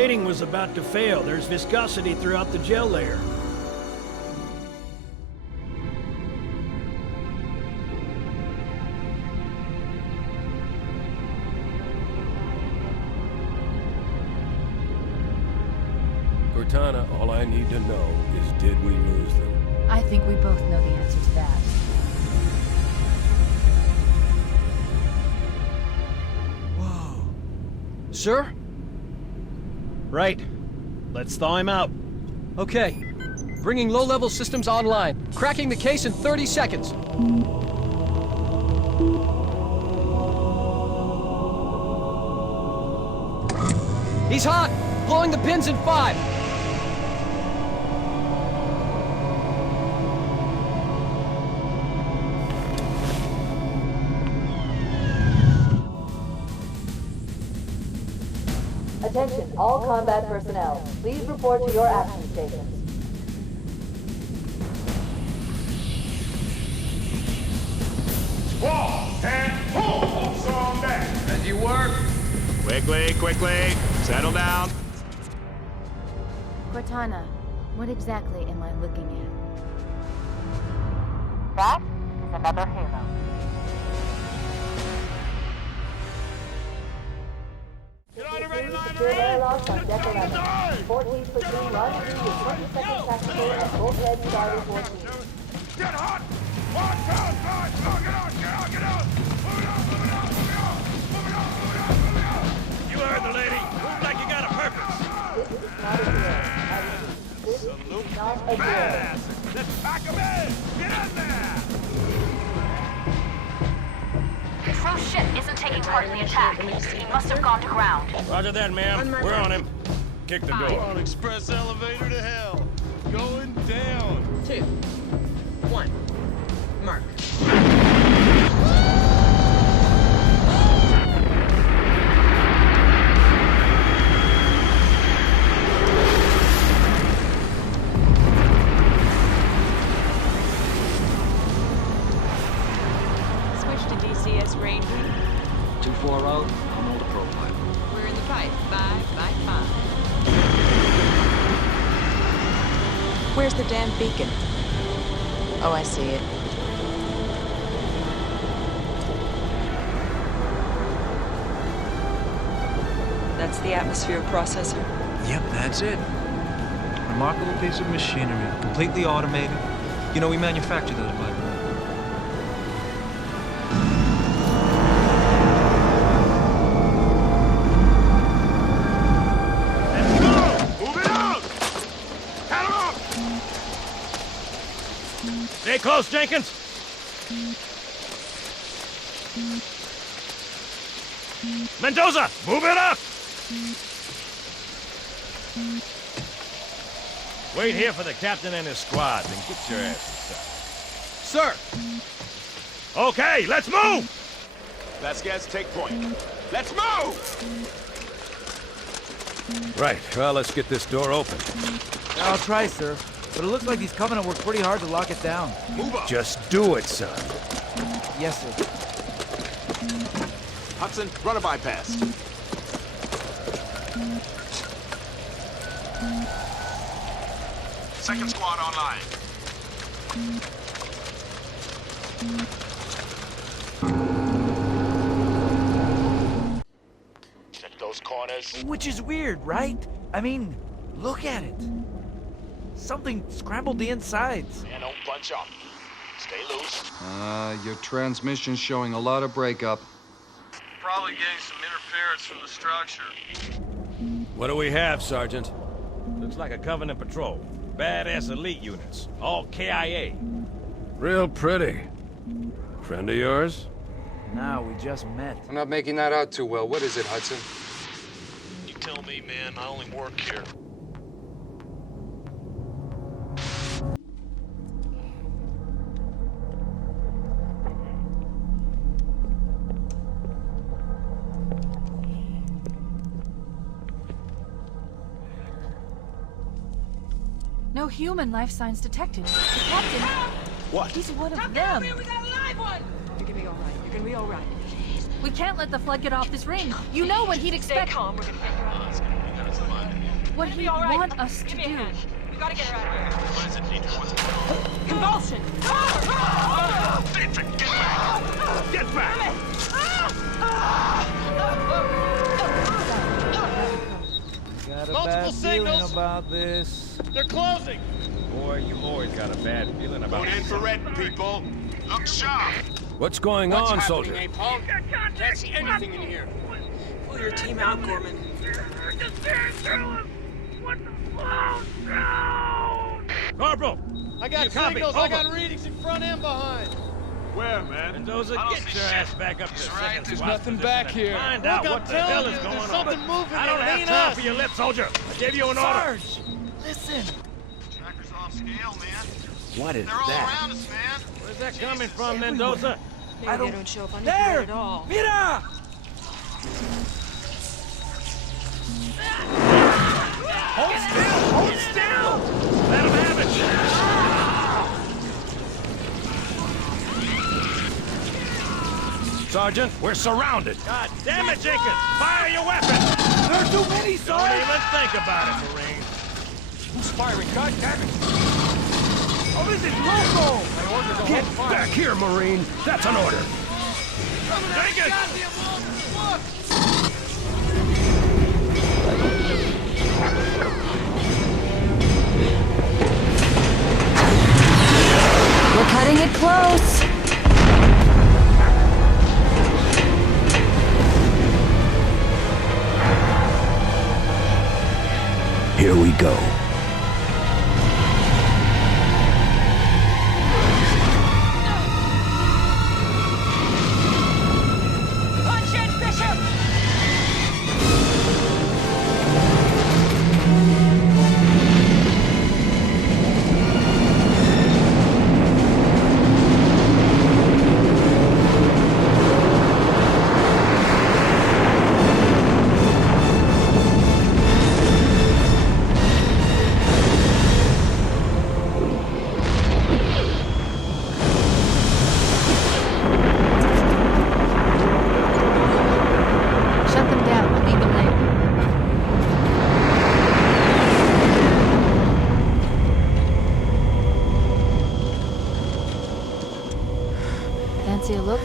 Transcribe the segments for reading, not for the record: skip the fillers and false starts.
plating was about to fail. There's viscosity throughout the gel layer. Cortana, all I need to know is did we lose them? I think we both know the answer to that. Whoa. Sir? Right. Let's thaw him out. Okay. Bringing low-level systems online. Cracking the case in 30 seconds. He's hot! Blowing the pins in 5! Attention, all combat personnel. Please report to your action stations. Walk and pull! Song back. As you work. Quickly, quickly. Settle down. Cortana, what exactly am I looking at? That is another halo. Get on the ready line, Secure airlocks on deck 11. 14th platoon rendezvous with 22nd tactical at Bullhead Starter 14. Get hot! Watch out, guys! Get on, get on, get on, get on! Move it on, move it on, move it on! Move it on, move it on, move it on! You heard the lady. Move like you got a purpose. This is not a drill. I repeat, this is not a drill. Badass! Let's pack them in! Get in there! Some ship isn't taking part in the attack. He must have gone to ground. Roger that, ma'am. We're on him. Kick the door. On express elevator to hell. Going down. 2, 1, mark. Switch to DCS Ranger. 240, I'm on the profile. We're in the fight, 5 by 5. Where's the damn beacon? Oh, I see it. That's the atmosphere processor. Yep, that's it. Remarkable piece of machinery, completely automated. You know, we manufacture those, by the way. Let's go! Move it out! Head him up! Stay close, Jenkins. Mendoza, move it up! Wait here for the captain and his squad, then get your ass Sir! inside. Okay, let's move! Vasquez, take point. Let's move! Right, well, let's get this door open. I'll try, sir. But it looks like these Covenant worked pretty hard to lock it down. Move up! Just do it, son. Yes, sir. Hudson, run a bypass. Second squad online. Check those corners. Which is weird, right? I mean, look at it. Something scrambled the insides. And don't bunch up. Stay loose. Your transmission's showing a lot of breakup. Probably getting some interference from the structure. What do we have, Sergeant? Looks like a Covenant patrol. Badass elite units. All KIA. Real pretty. Friend of yours? Nah, we just met. I'm not making that out too well. What is it, Hudson? You tell me, man. I only work here. No human life signs detected. The captain... What? He's one of them. We got a live one! You're gonna be all right. You're gonna be all right. We can't let the flood get off this ring. You know what he'd expect. Stay calm. We're gonna get you out. We gotta survive. what he'd want us to do. We gotta get her out of here. What is it, Peter? What's going on? Convulsion! Nathan, get back! Get back! Got a Multiple bad feeling signals. about this. They're closing! Boy, you always got a bad feeling about Going in for red, people. Look sharp. What's going on, soldier? Paul? Can't see anything in here. Pull your team out, Gorman. Corporal! I got You copy. signals, I Over. got readings in front and behind. Where, man? Mendoza, I don't get see your shit. ass back up to He's the right, second there's squad nothing position back and here. Find Look, out I'm what the telling hell you, is going there's on. something moving I don't there. It have ain't time us. for your lip, soldier. I gave you an order. Sarge! Listen! Tracker's off scale, man. What is They're all that? around us, man. Where's that coming from, Mendoza? Maybe they don't show up on the There! board at all. Mira! Hold still! Hold still! Let him have it. Sergeant, we're surrounded. God damn it, Jenkins! Fire your weapon! There are too many, Don't Sarge! even think about it, Marine. Who's firing? God damn it! Oh, this is local! Get back here, Marine! That's an order! Jenkins! We're cutting it close. Here we go. Punch in, Bishop! Shut them down. We'll need them later. Fancy a look?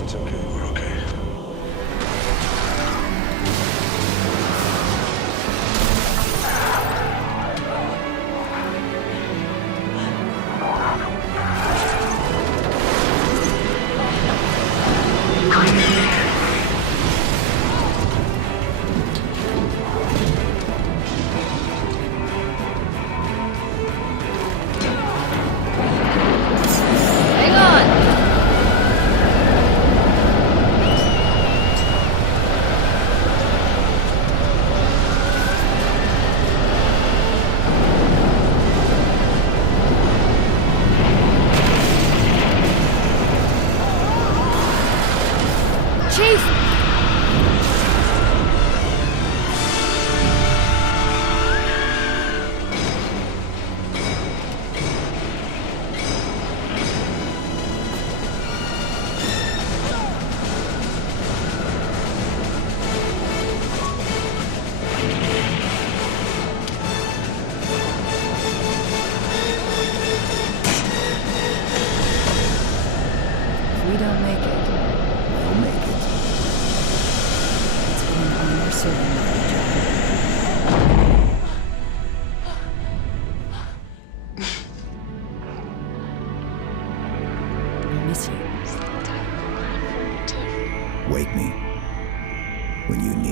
It's okay, we're okay. Hang on! Chief! If we don't make it, we'll make it. It's been an honor serving with you, John. I miss you. Wake me when you need